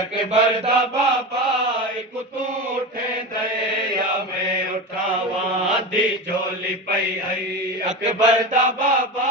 अकबर दा बाबा एक तू उठेंदे या मैं उठावां दी झोली पई आई अकबर दा बाबा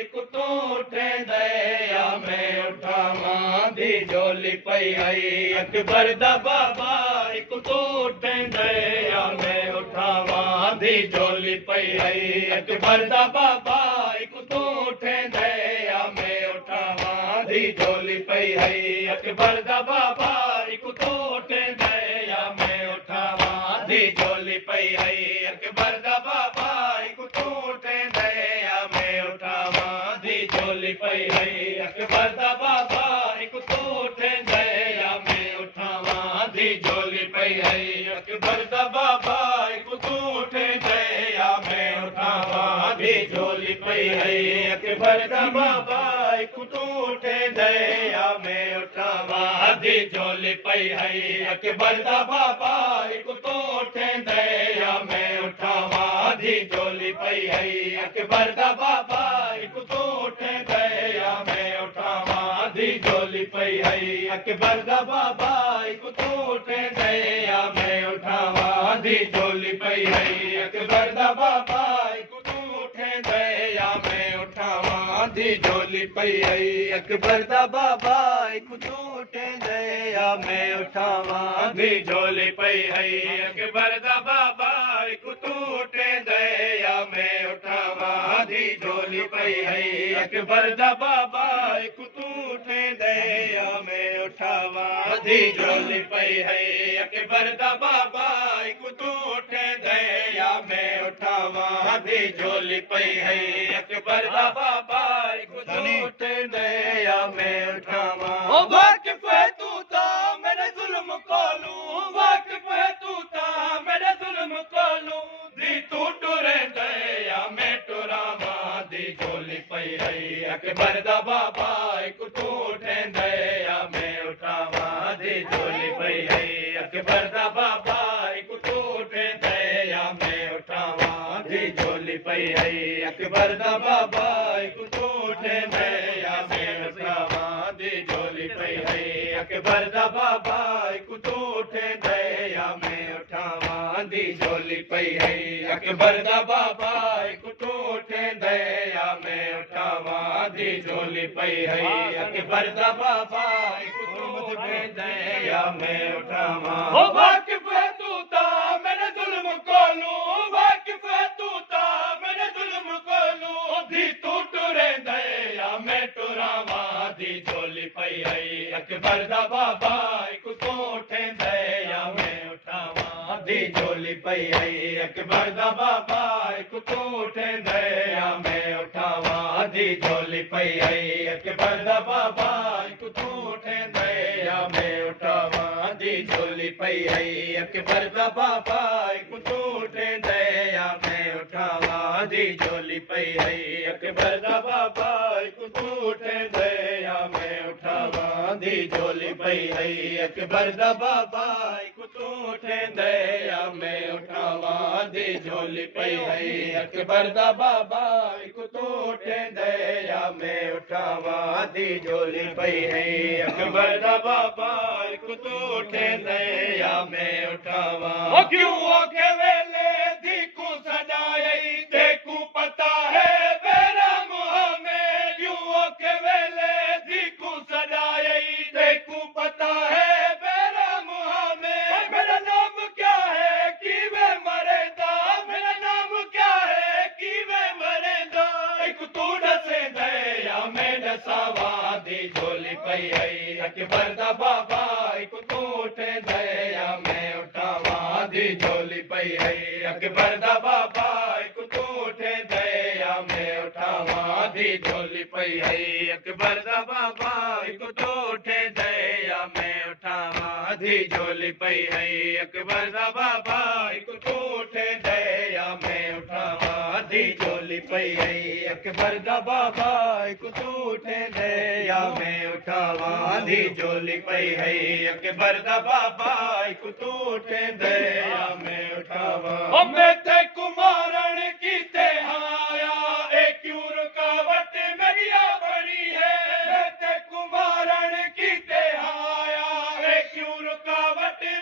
एक तू उठेंदे या मैं उठावां दी झोली पई आई अकबर दा बाबा एक तू उठेंदे या मैं उठावां दी झोली पई आई अकबर दा बाबा एक तू उठेंदे या मैं उठावां दी झोली पई आई अकबर दा बाबा एक तू उठेंदे या मैं उठावां दी झोली पई आई अकबर दा बाबा एक तू उठेंदे या मैं उठावां दी झोली पई आई अकबर दा बाबा एक तू उठेंदे या मैं उठावां दी झोली पई आई अकबर दा बाबा एक तू उठेंदे या मैं उठावां दी झोली पई आई अकबर दा बाबा एक तू उठेंदे या मैं उठावां दी झोली पई आई अकबर दा बाबा एक तू उठेंदे या मैं उठावां दी झोली पई आई अकबर दा बाबा एक तू उठेंदे या मैं उठावां दी झोली पई आई अकबर दा बाबा एक तू उठेंदे या मैं उठावां दी झोली पई आई अकबर दा बाबा एक तू उठेंदे या मैं उठावां दी झोली पई आई अकबर दा बाबा एक तू उठेंदे या मैं उठावां दी झोली पई आई अकबर दा बाबा एक तू उठेंदे या मैं उठावां दी झोली पई आई अकबर दा बाबा एक तू उठेंदे या मैं उठावां दी झोली पई आई अकबर दा बाबा एक तू उठेंदे या मैं उठावां दी झोली पई आई अकबर दा बाबा एक तू उठेंदे या मैं उठावां वाकिफ है तू ता मेरे जुल्म कोलू वाकिफ है तू ता मेरे जुल्म कोलू दी तू टुरेंदे या मैं टुरावां दी झोली पई आई अकबर दा बाबा एक तू उठेंदे या मैं उठावां दी झोली पई आई अकबर दा बाबा एक तू उठेंदे या मैं उठावां दी झोली पई आई अकबर दा बाबा एक तू उठेंदे या मैं उठावां दी झोली पई आई अकबर दा बाबा एक तू उठेंदे या मैं उठावां दी झोली पई आई अकबर दा बाबा एक तू उठेंदे या मैं उठावां दी झोली पई आई अकबर दा बाबा एक तू उठेंदे या मैं उठावां वाकिफ है तू ता मेरे जुल्म कोलू वाकिफ है तू ता मेरे जुल्म कोलू दी तू टुरेंदे या मैं टुरावां दी झोली पई आई अकबर दा बाबा एक तू उठेंदे या मैं उठावां दी झोली पई आई अकबर दा बाबा एक तू उठेंदे या मैं उठावां दी झोली पई आई अकबर दा बाबा एक तू उठेंदे या मैं उठावां दी झोली पई आई अकबर दा बाबा एक तू उठेंदे या मैं उठावां दी झोली पई आई अकबर दा बाबा एक तू उठेंदे या मैं उठावां दी झोली पई आई अकबर दा बाबा एक तू उठेंदे या मैं उठावां दी झोली पई आई अकबर दा बाबा एक तू उठेंदे या मैं उठावां दी झोली पई आई अकबर दा बाबा एक तू उठेंदे या मैं उठावां क्यों आखे वेले दीकू सजाई देखू पता है मेरा मोहम्मद क्यों आखे वेले दीकू सजाई देखू पता है मेरा मोहम्मद मेरा नाम क्या है कि वे मरेदा मेरा नाम क्या है कि वे मरेदा एक तू दसे दे या मैं दसावां दी झोली पई आई अकबर दा बाबा एक तू उठेंदे या मैं उठावां दी झोली पई आई अकबर दा बाबा एक तू उठेंदे या मैं उठावां दी झोली पई आई अकबर दा बाबा एक तू उठेंदे या मैं उठावां दी झोली पई आई अकबर दा बाबा एक तू उठेंदे या मैं उठावां दी झोली पई आई अकबर दा बाबा एक तू उठेंदे या मैं उठावां दी झोली पई आई अकबर दा बाबा एक तू उठेंदे या मैं उठावां मैं ते कुमारण कीते आया ए क्यों रुकावट मेरी बनी है मैं ते कुमारण कीते आया ए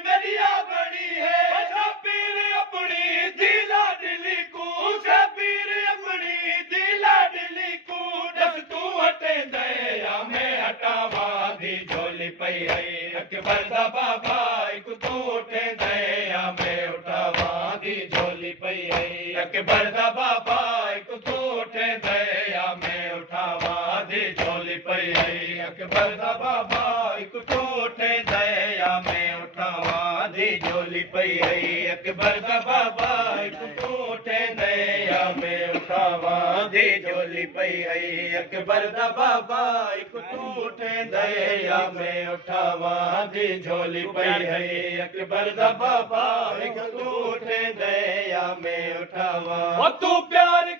मेरिया बनी है शबीर अपनी दिला दिली को शबीर अपनी दिला दिली को दस तू हटे दया मैं हटावा दी झोली पई आई अकबर दा बाबा एक तू उठे दया मैं उठावा दी झोली पई आई अकबर दा बाबा एक तू उठे दया मैं उठावा दी झोली पई आई अकबर दा बाबा एक तू उठे दया मैं उठावा दी झोली पई आई अकबर दा बाबा एक तू उठे दया मैं उठावा दी झोली पई आई अकबर दा बाबा एक तू उठे दया मैं उठावा दी झोली पई आई अकबर दा बाबा एक तू उठे दया मैं उठावा तू प्यार